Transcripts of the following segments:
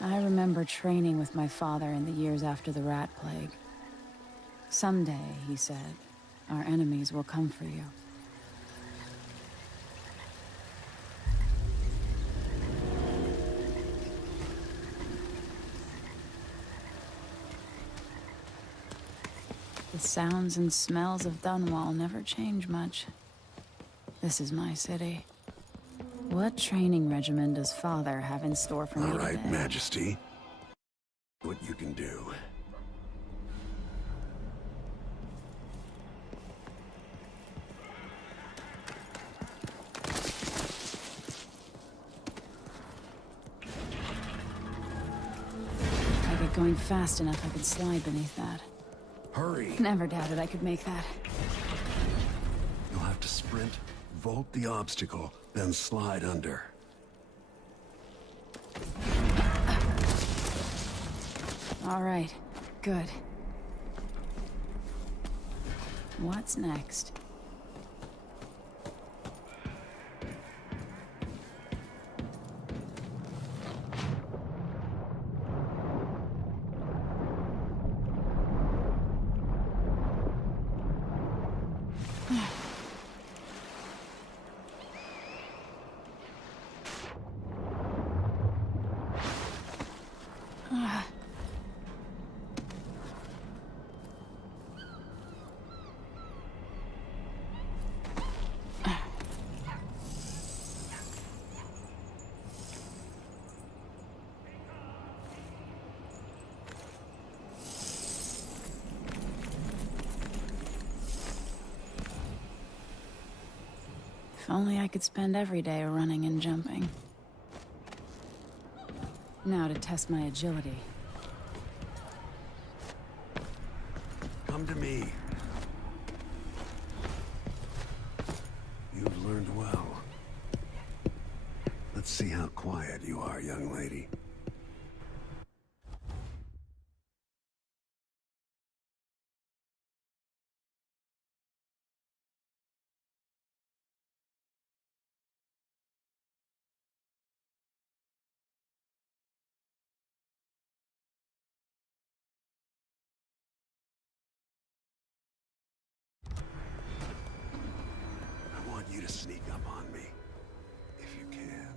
I remember training with my father in the years after the rat plague. Someday, he said, our enemies will come for you. The sounds and smells of Dunwall never change much. This is my city. What training regimen does Father have in store for me today? All right, Majesty. What you can do. If I get going fast enough, I could slide beneath that. Hurry! Never doubted I could make that. You'll have to sprint, vault the obstacle, then slide under. All right, good. What's next? If only I could spend every day running and jumping. Now to test my agility. Come to me. You've learned well. Let's see how quiet you are, young lady. I want you to sneak up on me, if you can.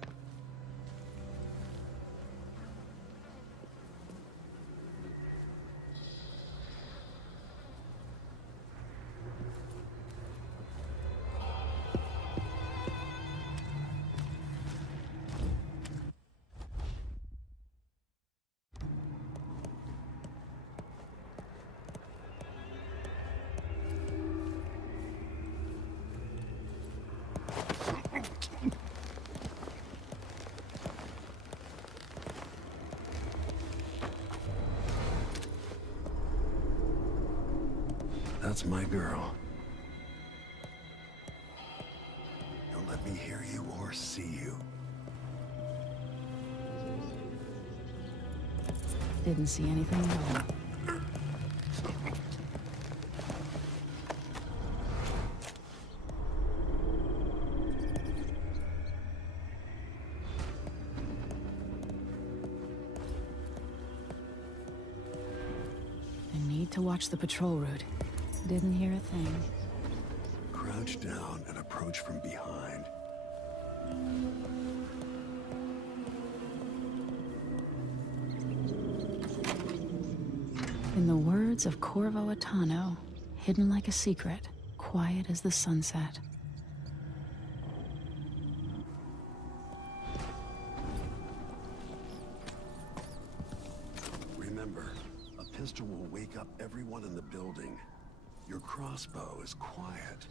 That's my girl. Don't let me hear you or see you. Didn't see anything at all. I need to watch the patrol route. Didn't hear a thing. Crouch down and approach from behind. In the words of Corvo Attano, hidden like a secret, quiet as the sunset. Remember, a pistol will wake up everyone in the building. Your crossbow is quiet.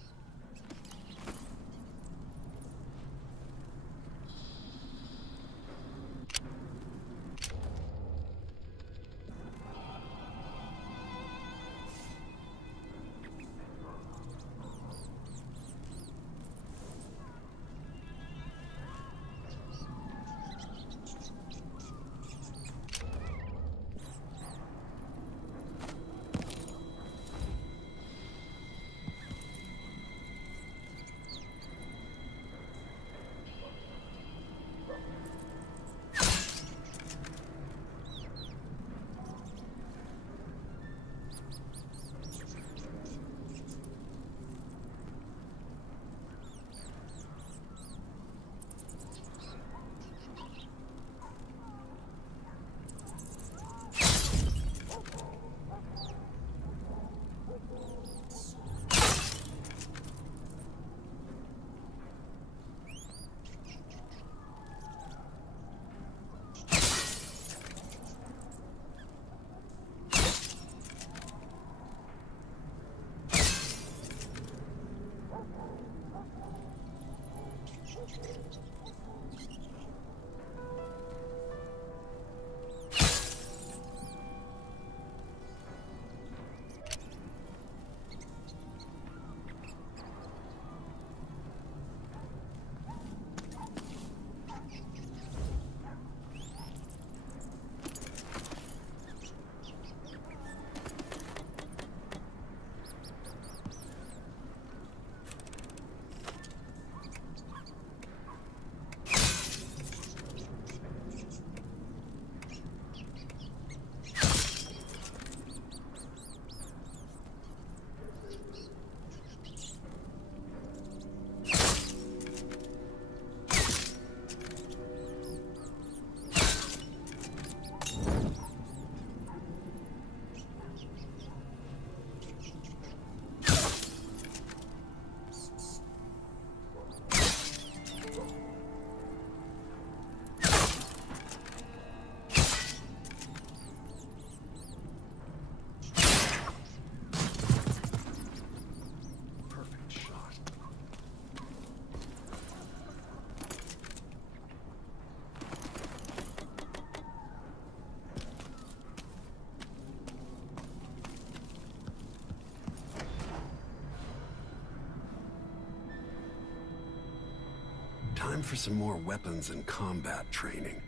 Time for some more weapons and combat training.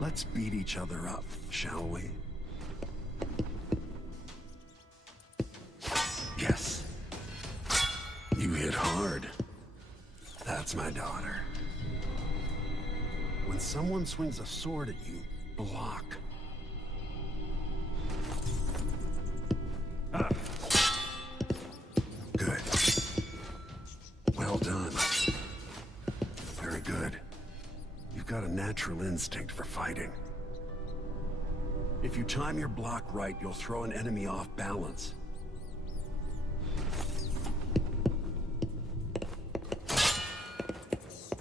Let's beat each other up, shall we? Yes. You hit hard. That's my daughter. When someone swings a sword at you, block. Good. Well done. Very good. You've got a natural instinct for fighting. If you time your block right, you'll throw an enemy off balance.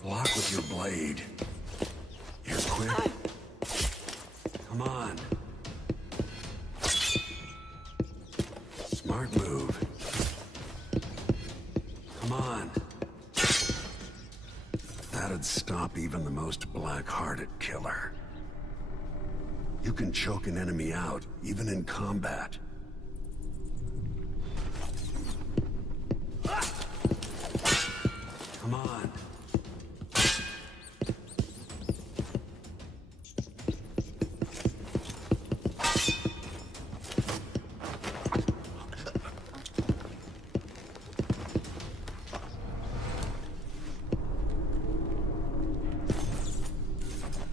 Block with your blade. You're quick. Come on. Smart move. Come on. That'd stop even the most black-hearted killer. You can choke an enemy out, even in combat. Come on.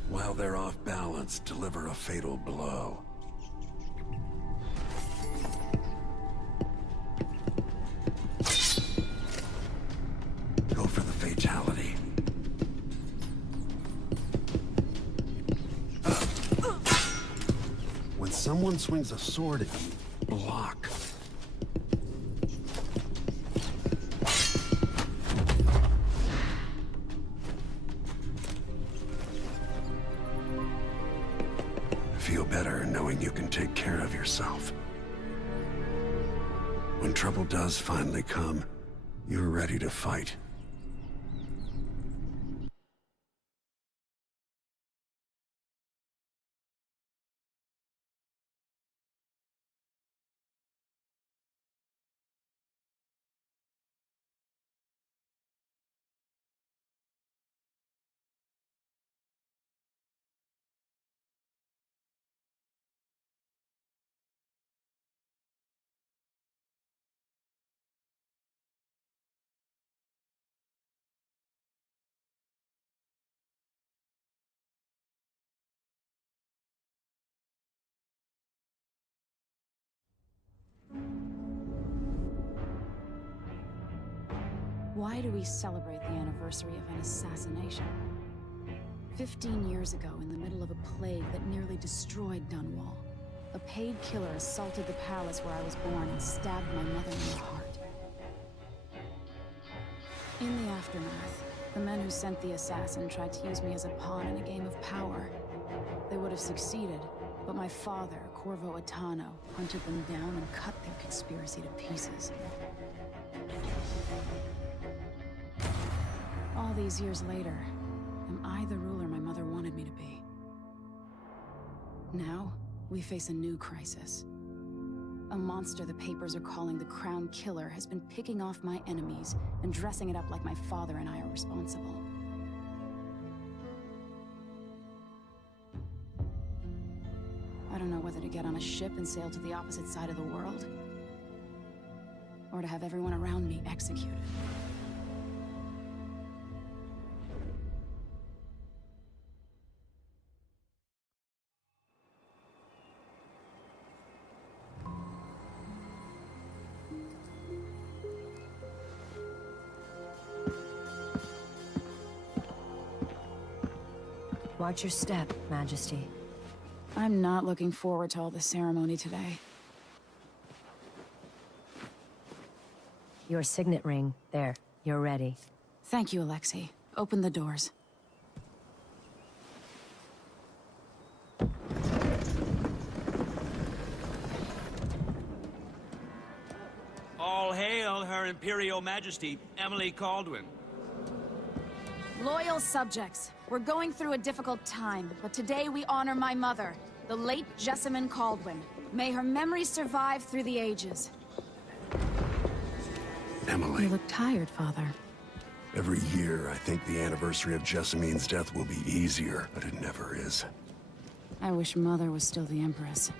While they're off balance, deliver a fatal blow. Go for the fatality. When someone swings a sword at you, block. Feel better knowing you can take care of yourself. When trouble does finally come, you're ready to fight. Why do we celebrate the anniversary of an assassination? 15 years ago, in the middle of a plague that nearly destroyed Dunwall, a paid killer assaulted the palace where I was born and stabbed my mother in the heart. In the aftermath, the men who sent the assassin tried to use me as a pawn in a game of power. They would have succeeded, but my father, Corvo Attano, hunted them down and cut their conspiracy to pieces. All these years later, am I the ruler my mother wanted me to be? Now, we face a new crisis. A monster the papers are calling the Crown Killer has been picking off my enemies and dressing it up like my father and I are responsible. I don't know whether to get on a ship and sail to the opposite side of the world, or to have everyone around me executed. Watch your step, Majesty. I'm not looking forward to all the ceremony today. Your signet ring. There. You're ready. Thank you, Alexei. Open the doors. All hail Her Imperial Majesty, Emily Caldwin. Loyal subjects, we're going through a difficult time, but today we honor my mother, the late Jessamine Caldwin. May her memory survive through the ages. Emily. You look tired, Father. Every year, I think the anniversary of Jessamine's death will be easier, but it never is. I wish Mother was still the Empress.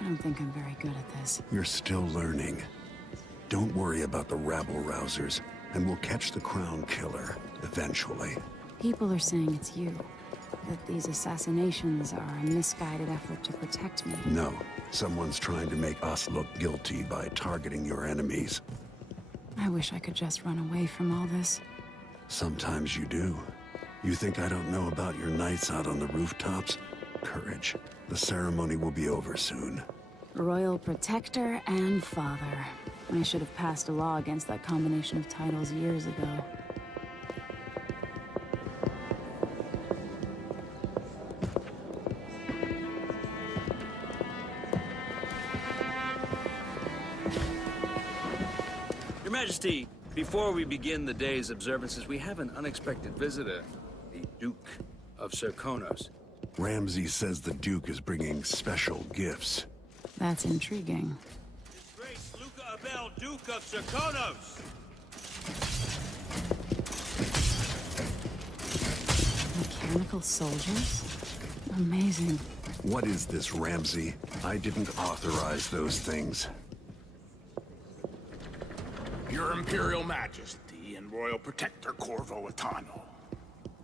I don't think I'm very good at this. You're still learning. Don't worry about the rabble-rousers, and we'll catch the Crown Killer, eventually. People are saying it's you. That these assassinations are a misguided effort to protect me. No, someone's trying to make us look guilty by targeting your enemies. I wish I could just run away from all this. Sometimes you do. You think I don't know about your nights out on the rooftops? Courage. The ceremony will be over soon. Royal Protector and Father. I should have passed a law against that combination of titles years ago. Your Majesty, before we begin the day's observances, we have an unexpected visitor. The Duke of Serkonos. Ramsay says the Duke is bringing special gifts. That's intriguing. His Grace Luca Abel, Duke of Serkonos! Mechanical soldiers? Amazing. What is this, Ramsay? I didn't authorize those things. Your Imperial Majesty and Royal Protector Corvo Atano,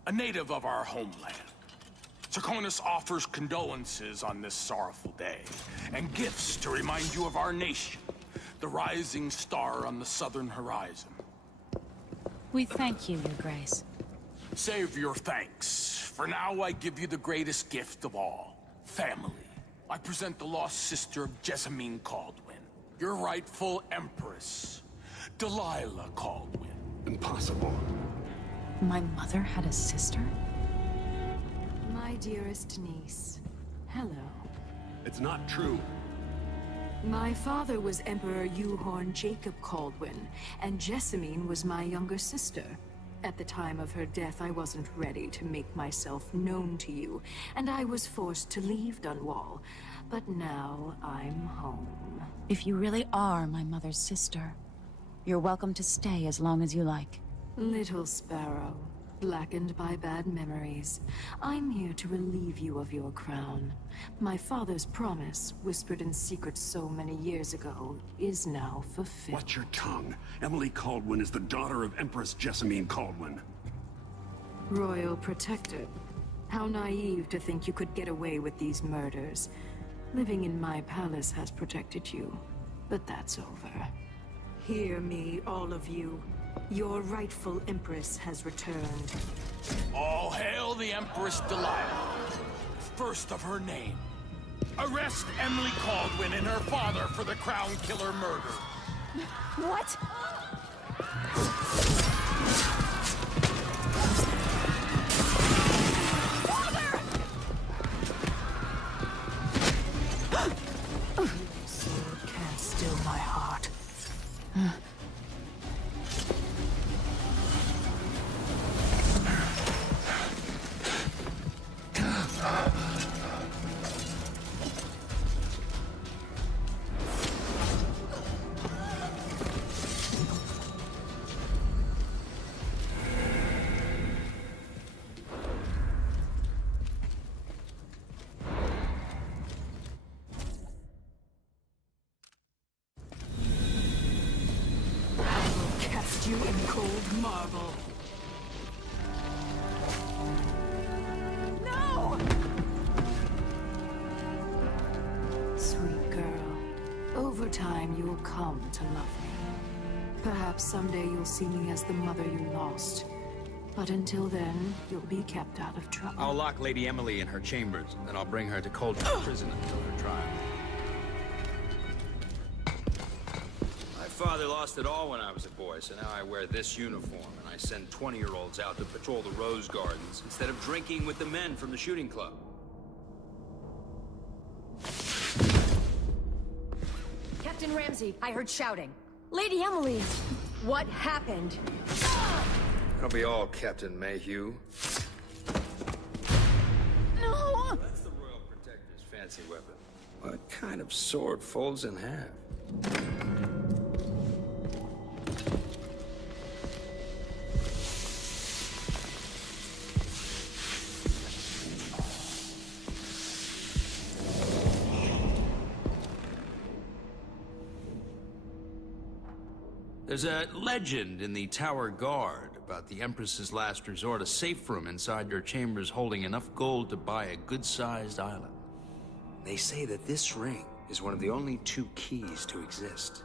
a native of our homeland. Serkonos offers condolences on this sorrowful day, and gifts to remind you of our nation, the rising star on the southern horizon. We thank you, Your Grace. Save your thanks. For now, I give you the greatest gift of all, family. I present the lost sister of Jessamine Caldwin, your rightful Empress, Delilah Caldwin. Impossible. My mother had a sister? My dearest niece, hello. It's not true. My father was Emperor Euhorn Jacob Caldwin, and Jessamine was my younger sister. At the time of her death, I wasn't ready to make myself known to you, and I was forced to leave Dunwall. But now I'm home. If you really are my mother's sister, you're welcome to stay as long as you like. Little sparrow, blackened by bad memories, I'm here to relieve you of your crown. My father's promise, whispered in secret so many years ago, is now fulfilled. Watch your tongue. Emily Caldwin is the daughter of Empress Jessamine Caldwin. Royal Protector. How naive to think you could get away with these murders. Living in my palace has protected you, but that's over. Hear me, all of you. Your rightful Empress has returned. All hail the Empress Delilah, first of her name. Arrest Emily Caldwin and her father for the Crown Killer murder. What? Sword can't still my heart. You in cold marble. No! Sweet girl, over time you'll come to love me. Perhaps someday you'll see me as the mother you lost. But until then, you'll be kept out of trouble. I'll lock Lady Emily in her chambers, then I'll bring her to Coldwood Prison until her trial. My father lost it all when I was a boy, so now I wear this uniform, and I send 20-year-olds out to patrol the Rose Gardens instead of drinking with the men from the shooting club. Captain Ramsay, I heard shouting. Lady Emily, what happened? That'll be all, Captain Mayhew. No! That's the Royal Protector's fancy weapon. What kind of sword folds in half? There's a legend in the Tower Guard about the Empress's last resort, a safe room inside your chambers holding enough gold to buy a good-sized island. They say that this ring is one of the only 2 keys to exist.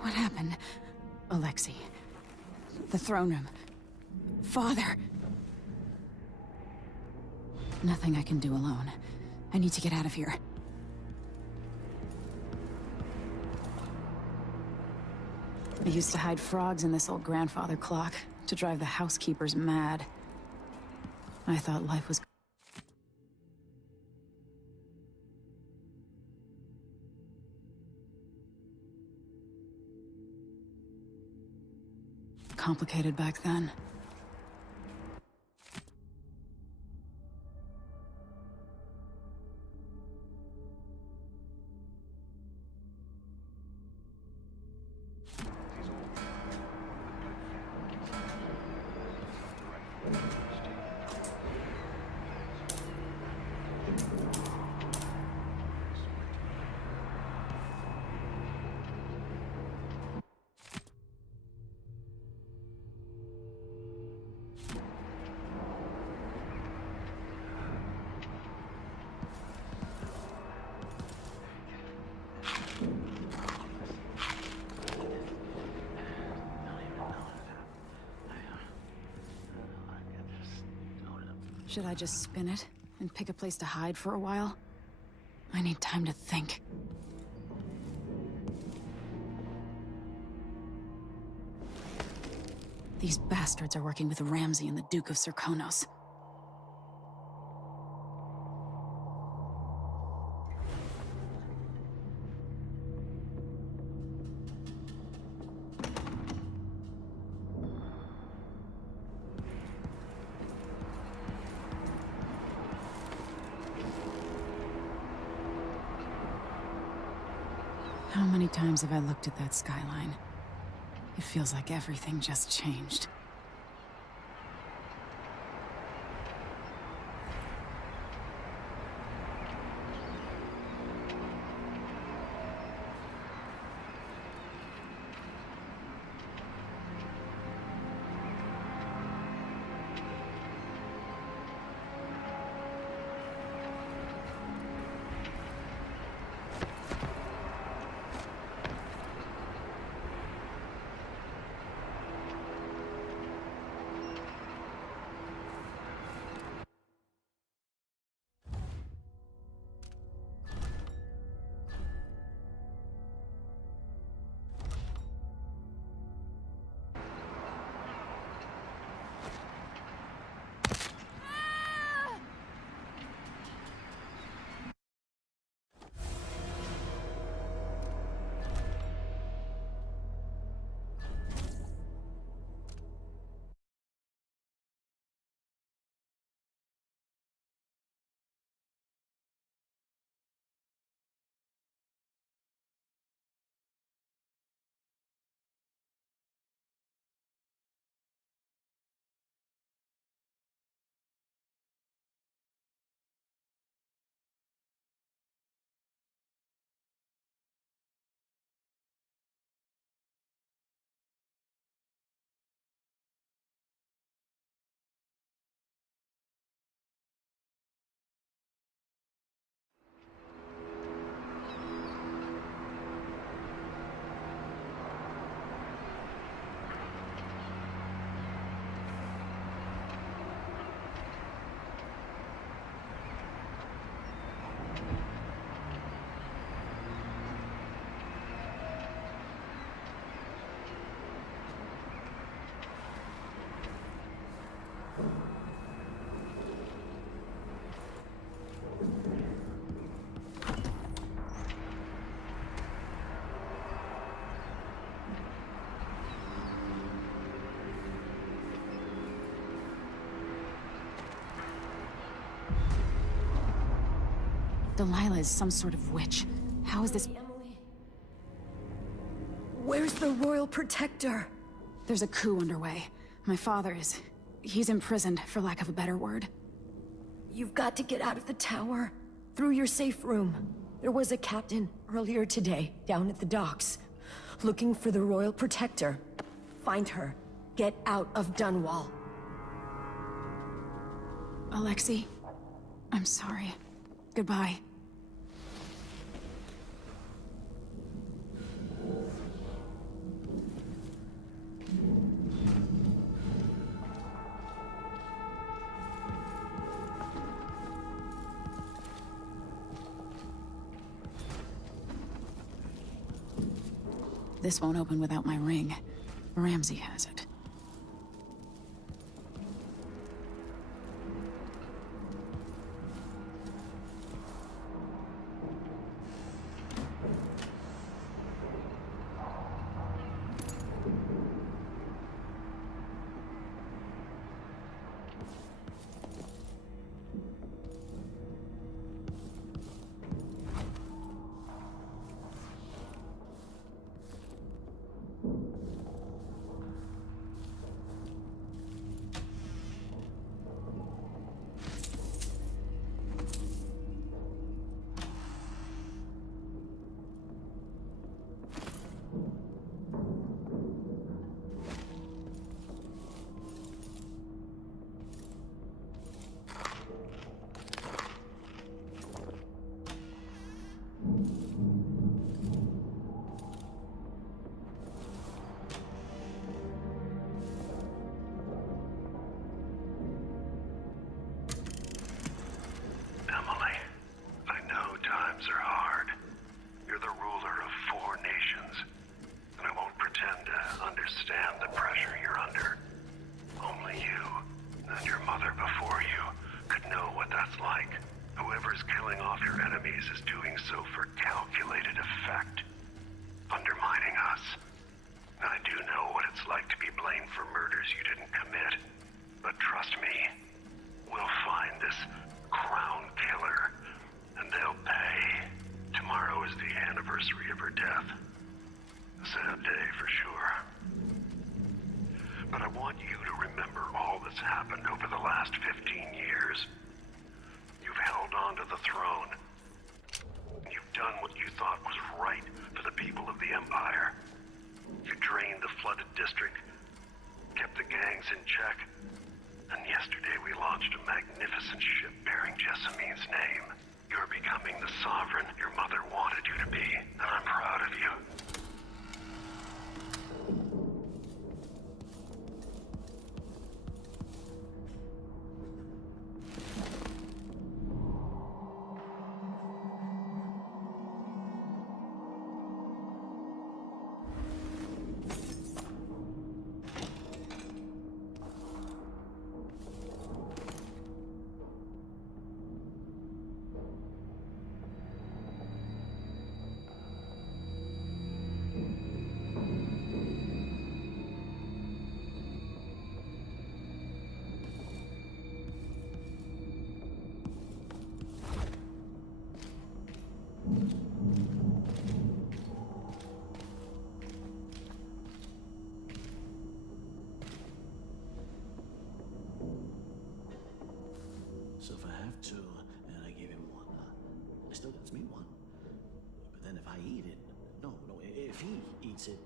What happened? Alexei. The throne room. Father! Nothing I can do alone. I need to get out of here. I used to hide frogs in this old grandfather clock to drive the housekeepers mad. I thought life was complicated back then. Should I just spin it and pick a place to hide for a while? I need time to think. These bastards are working with Ramsey and the Duke of Serkonos. How many times have I looked at that skyline? It feels like everything just changed. Delilah is some sort of witch. How is this? Emily? Where's the Royal Protector? There's a coup underway. My father is... he's imprisoned, for lack of a better word. You've got to get out of the tower. Through your safe room. There was a captain earlier today, down at the docks. Looking for the Royal Protector. Find her. Get out of Dunwall. Alexei, I'm sorry. Goodbye. This won't open without my ring. Ramsey has it. Emily, I know times are hard. You're the ruler of 4 nations, and I won't pretend to understand the pressure you're under. Only you, and your mother before you, could know what that's like. Whoever's killing off your enemies is doing so for calculated effect, undermining us. I do know what it's like to be blamed for murders you didn't commit, but trust me, we'll find this crown killer, and they'll pay. Tomorrow is the anniversary of her death. A sad day for sure. But I want you to remember all that's happened over the last 15 years. You've held on to the throne. You've done what you thought was right for the people of the Empire. You drained the flooded district, kept the gangs in check, and yesterday we launched a magnificent ship bearing Jessamine's name. You're becoming the sovereign your mother wanted you to be, and I'm proud of you. So if I have 2, and I give him 1, I still gets me 1. But then if I eat it, no, if he eats it,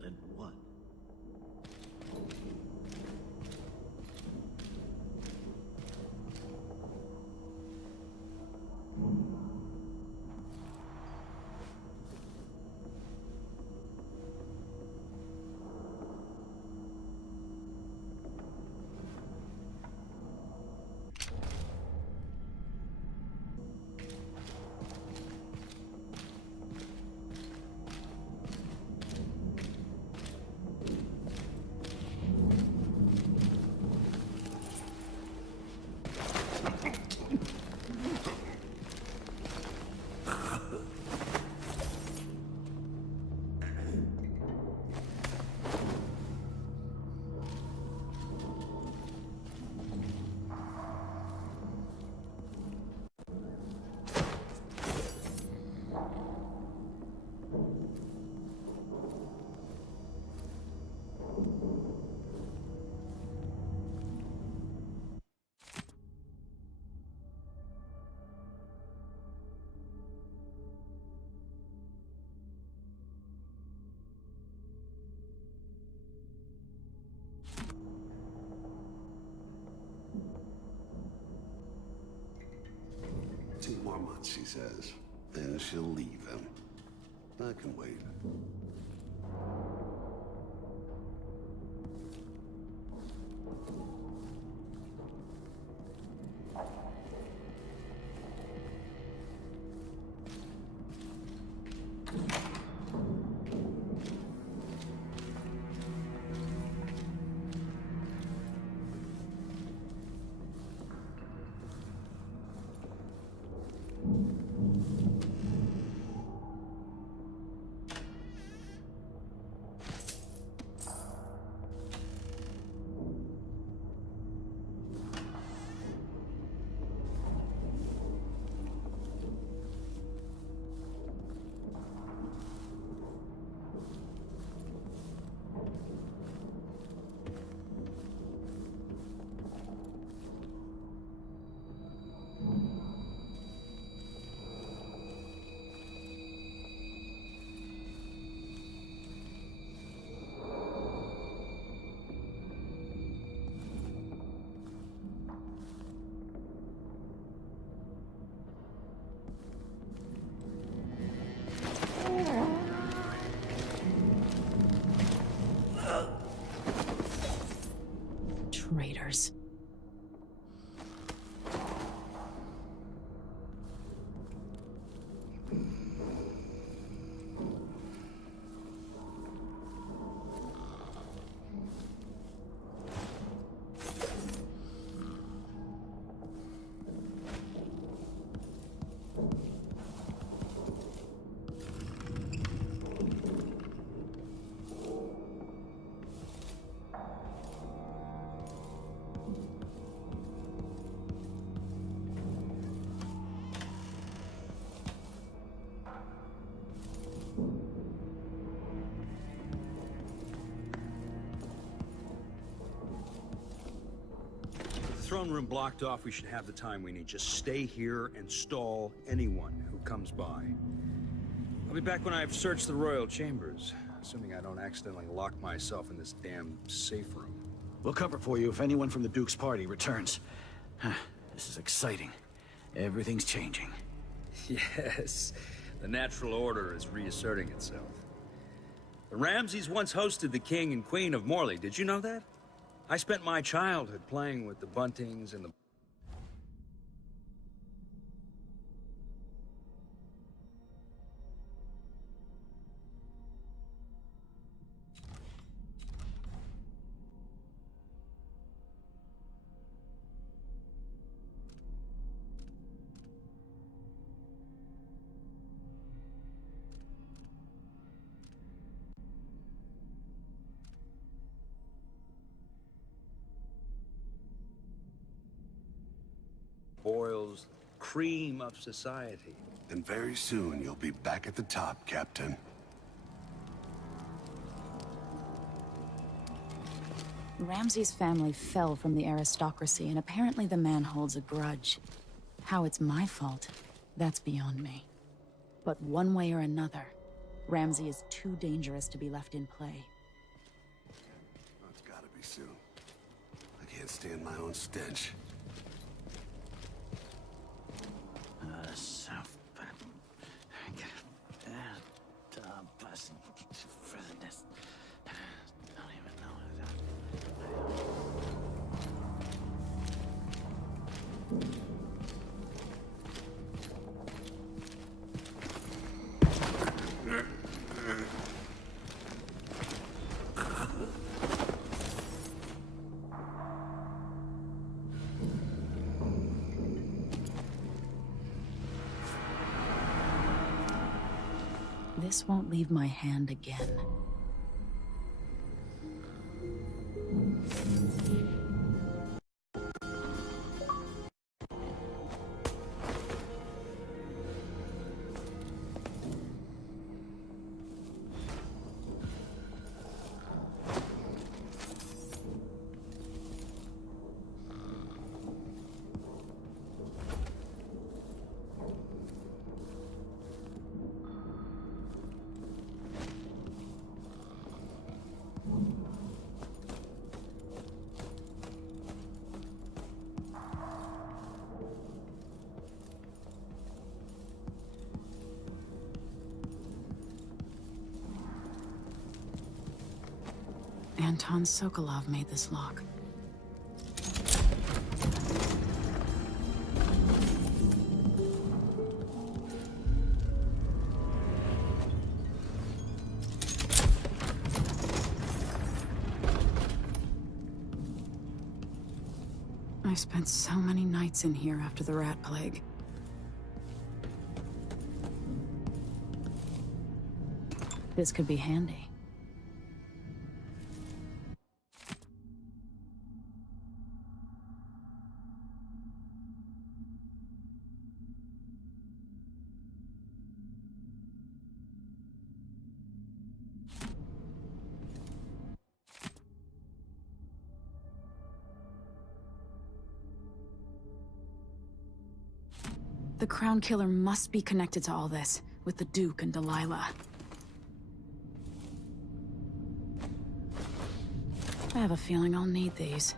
then what? 2 more months, she says. Then she'll leave him. I can wait. Traitors. Throne room blocked off, we should have the time we need. Just stay here and stall anyone who comes by. I'll be back when I've searched the royal chambers, assuming I don't accidentally lock myself in this damn safe room. We'll cover for you if anyone from the Duke's party returns. This is exciting. Everything's changing. Yes, the natural order is reasserting itself. The Ramseys once hosted the King and Queen of Morley, did you know that? I spent my childhood playing with the Buntings and the... Boyle's cream of society. And very soon you'll be back at the top, Captain. Ramsay's family fell from the aristocracy, and apparently the man holds a grudge. How it's my fault, that's beyond me. But one way or another, Ramsay is too dangerous to be left in play. Oh, it's gotta be soon. I can't stand my own stench. This won't leave my hand again. Anton Sokolov made this lock. I spent so many nights in here after the rat plague. This could be handy. The Crown Killer must be connected to all this, with the Duke and Delilah. I have a feeling I'll need these.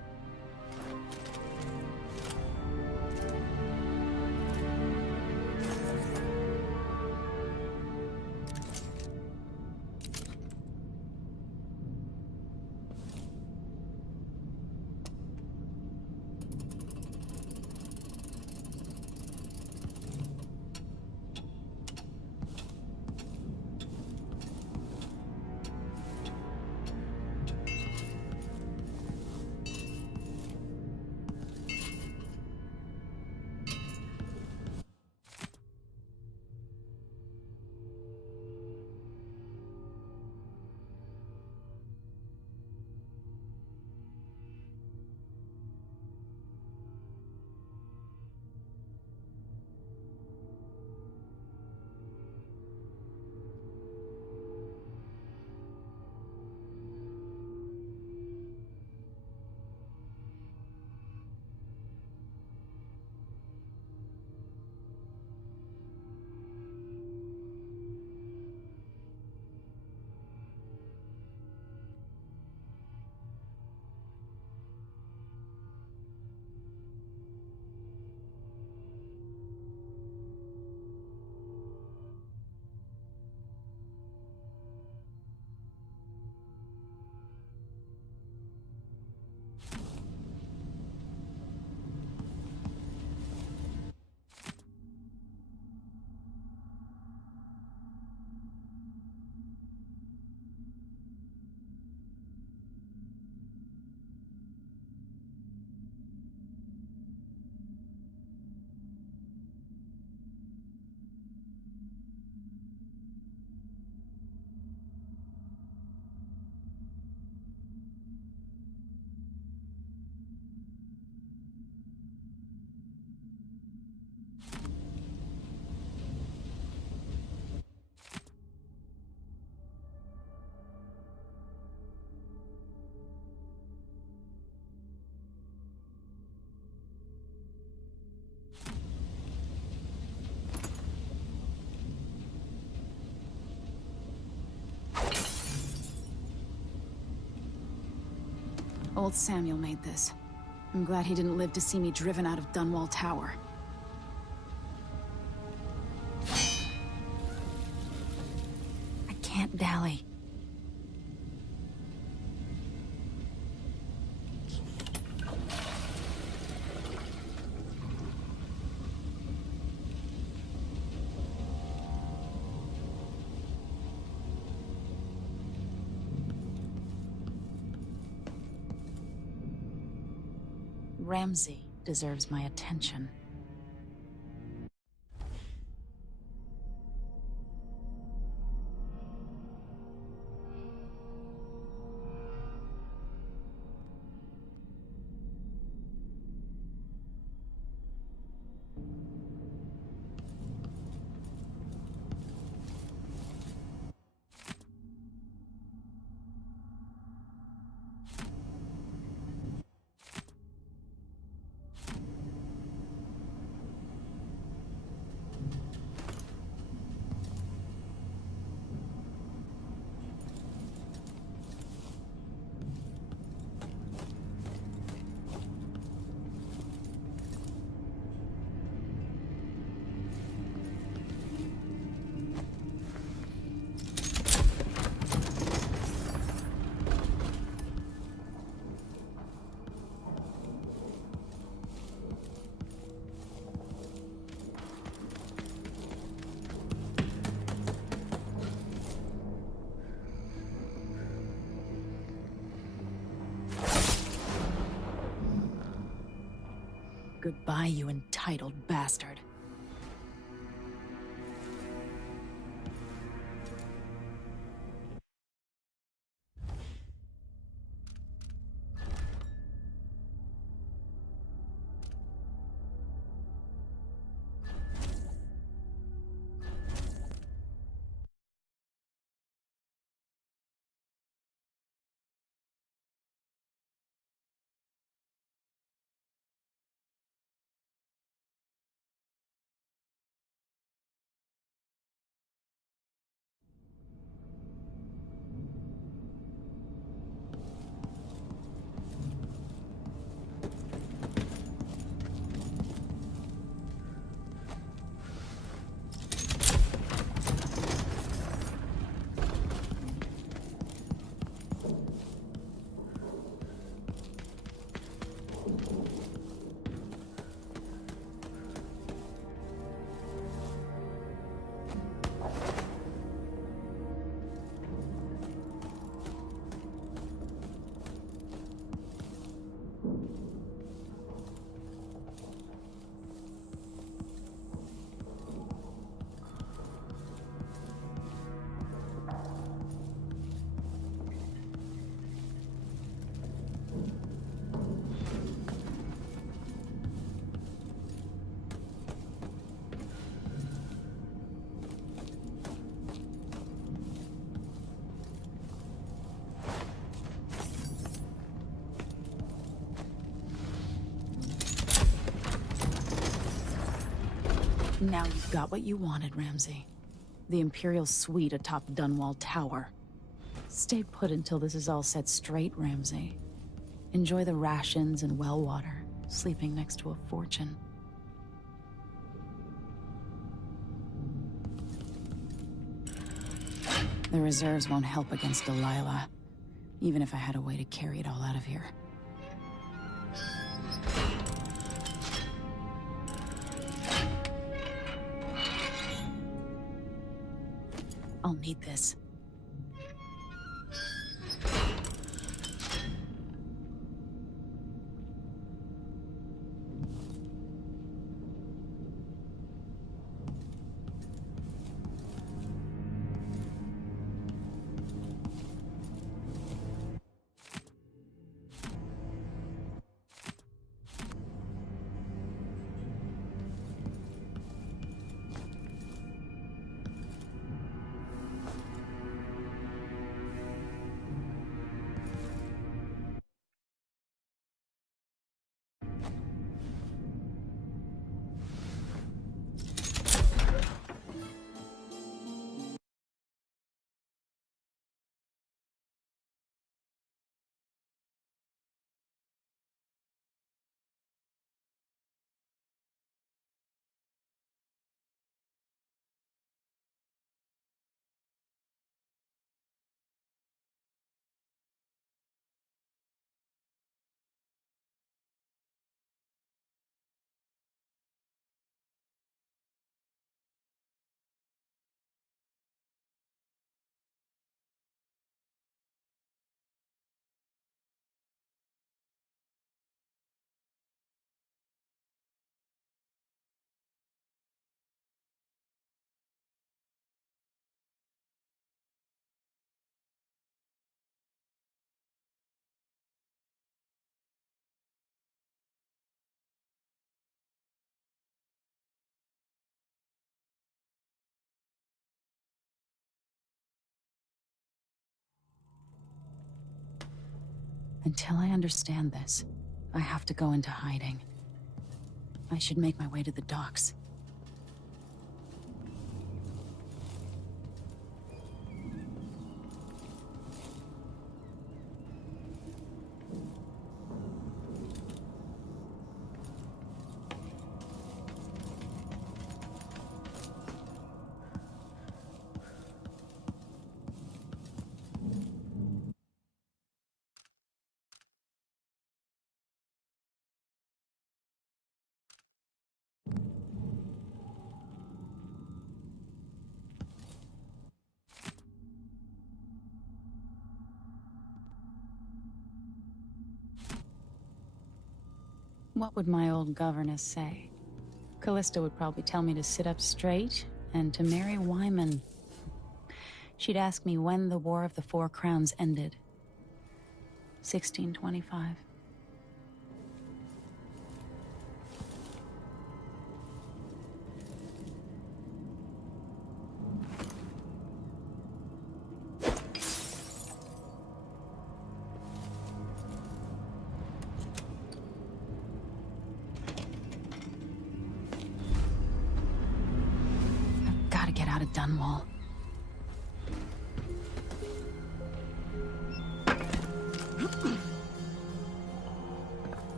Old Samuel made this. I'm glad he didn't live to see me driven out of Dunwall Tower. I can't dally. Ramsey deserves my attention. Goodbye, you entitled bastard. Now you've got what you wanted, Ramsey. The Imperial suite atop Dunwall Tower. Stay put until this is all set straight, Ramsey. Enjoy the rations and well water, sleeping next to a fortune. The reserves won't help against Delilah, even if I had a way to carry it all out of here. I'll need this. Until I understand this, I have to go into hiding. I should make my way to the docks. What would my old governess say? Callista would probably tell me to sit up straight and to marry Wyman. She'd ask me when the War of the Four Crowns ended. 1625. I've got to get out of Dunwall.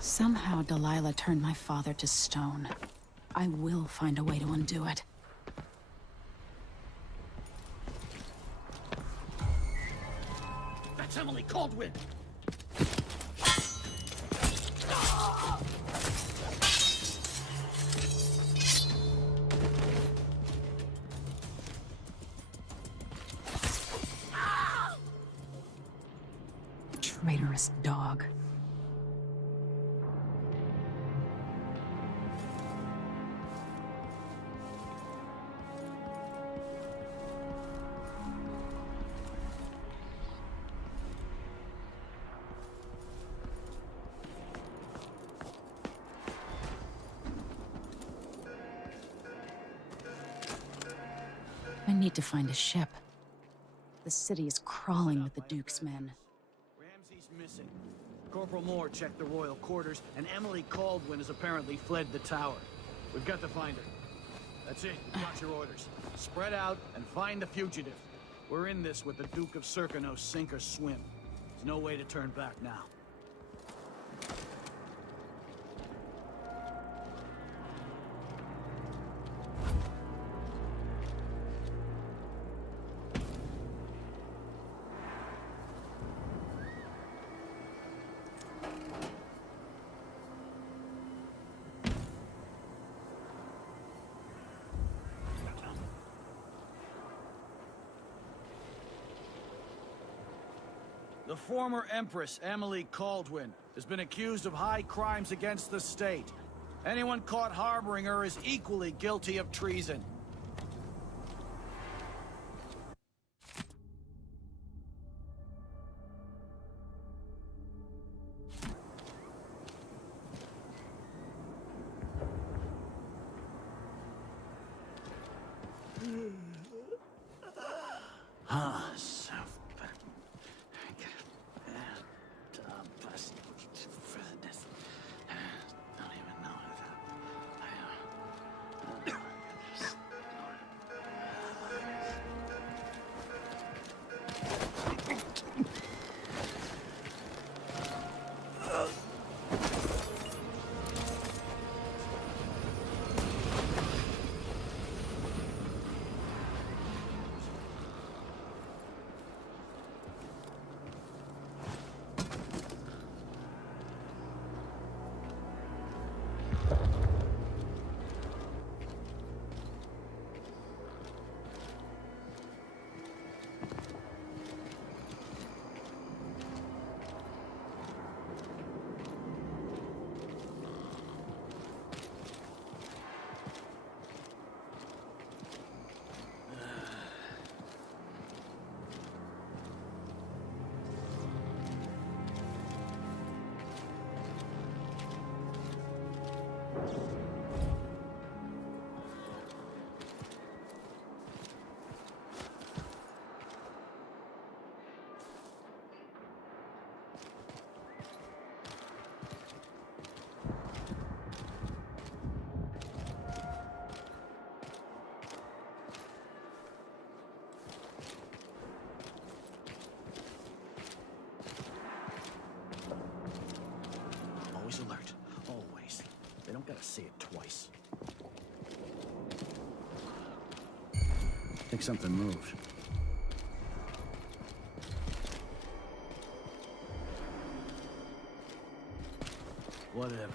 Somehow Delilah turned my father to stone. I will find a way to undo it. That's Emily Caldwin! Traitorous dog. I need to find a ship. The city is crawling with the Duke's men. Ramsey's missing. Corporal Moore checked the royal quarters, and Emily Caldwin has apparently fled the tower. We've got to find her. That's it. You got your orders. Spread out and find the fugitive. We're in this with the Duke of Serkino, sink or swim. There's no way to turn back now. The former Empress, Emily Caldwin, has been accused of high crimes against the state. Anyone caught harboring her is equally guilty of treason. Always alert. Always. They don't gotta say it twice. Think something moved. Whatever.